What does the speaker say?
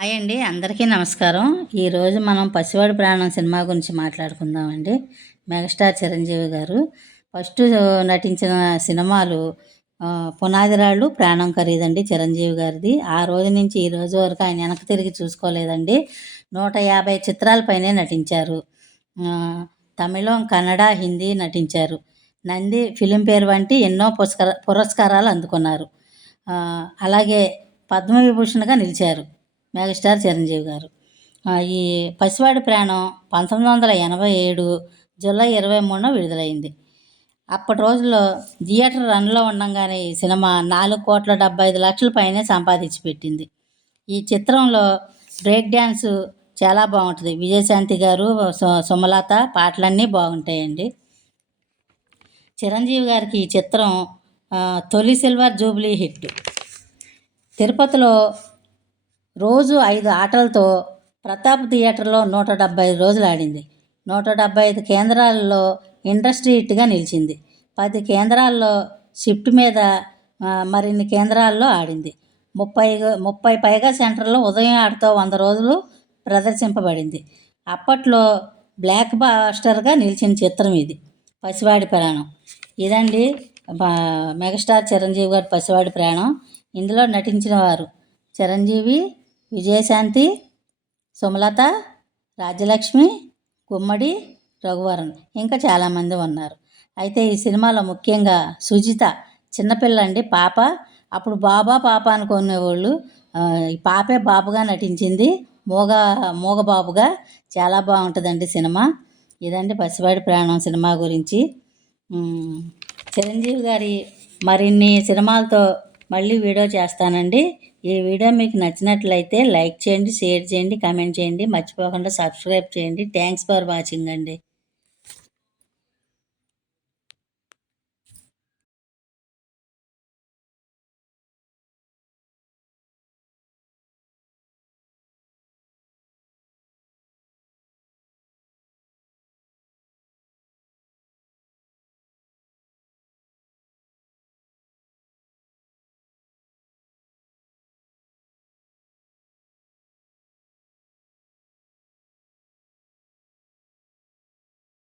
Hi అండి అందరికీ నమస్కారం. ఈరోజు మనం పసివాడి ప్రాణం సినిమా గురించి మాట్లాడుకుందామండి. మెగాస్టార్ చిరంజీవి గారు ఫస్ట్ నటించిన సినిమాలు పునాదిరాళ్ళు ప్రాణం ఖరీదండి చిరంజీవి గారిది. ఆ రోజు నుంచి ఈ రోజు వరకు ఆయన వెనక్కి తిరిగి చూసుకోలేదండి. నూట యాభై చిత్రాలపైనే నటించారు. తమిళం కన్నడ హిందీ నటించారు. నంది ఫిలింఫేర్ వంటి ఎన్నో పురస్కార పురస్కారాలు అందుకున్నారు. అలాగే పద్మవిభూషణగా నిలిచారు. మెగాస్టార్ చిరంజీవి గారు. ఈ పసివాడి ప్రాణం పంతొమ్మిది వందల ఎనభై ఏడు జూలై ఇరవై మూడున విడుదలైంది. అప్పటి రోజుల్లో థియేటర్ రన్లో ఉండగానే ఈ సినిమా నాలుగు కోట్ల డెబ్బై ఐదు లక్షల పైనే సంపాదించి పెట్టింది. ఈ చిత్రంలో బ్రేక్ డ్యాన్స్ చాలా బాగుంటుంది. విజయశాంతి గారు సు- సుమలత పాటలన్నీ బాగుంటాయండి. చిరంజీవి గారికి ఈ చిత్రం తొలి సిల్వర్ జూబ్లీ హిట్. తిరుపతిలో రోజు ఐదు ఆటలతో ప్రతాప్ థియేటర్లో నూట డెబ్బై ఐదు రోజులు ఆడింది. నూట డెబ్బై ఐదు కేంద్రాల్లో ఇండస్ట్రీ హిట్గా నిలిచింది. పది కేంద్రాల్లో షిఫ్ట్ మీద మరిన్ని కేంద్రాల్లో ఆడింది. ముప్పై ముప్పై పైగా సెంటర్లో ఉదయం ఆడుతో వంద రోజులు ప్రదర్శింపబడింది. అప్పట్లో బ్లాక్ బాస్టర్గా నిలిచిన చిత్రం ఇది పసివాడి ప్రాణం. ఇదండి మెగాస్టార్ చిరంజీవి గారి పసివాడి ప్రాణం. ఇందులో నటించిన వారు చిరంజీవి విజయశాంతి సుమలత రాజ్యలక్ష్మి గుమ్మడి రఘువరన్ ఇంకా చాలామంది ఉన్నారు. అయితే ఈ సినిమాలో ముఖ్యంగా సుజిత చిన్నపిల్ల అండి పాప. అప్పుడు బాబా పాప అనుకునేవాళ్ళు పాపే బాబుగా నటించింది. మూగ మూగ బాబుగా చాలా బాగుంటుందండి సినిమా. ఇదండి పసివాడి ప్రాణం సినిమా గురించి. చిరంజీవి గారి మరిన్ని సినిమాలతో మళ్ళీ వీడియో చేస్తానండి. ఈ వీడియో మీకు నచ్చినట్లయితే లైక్ చేయండి షేర్ చేయండి కామెంట్ చేయండి. మర్చిపోకుండా సబ్స్క్రైబ్ చేయండి. థ్యాంక్స్ ఫర్ వాచింగ్ అండి.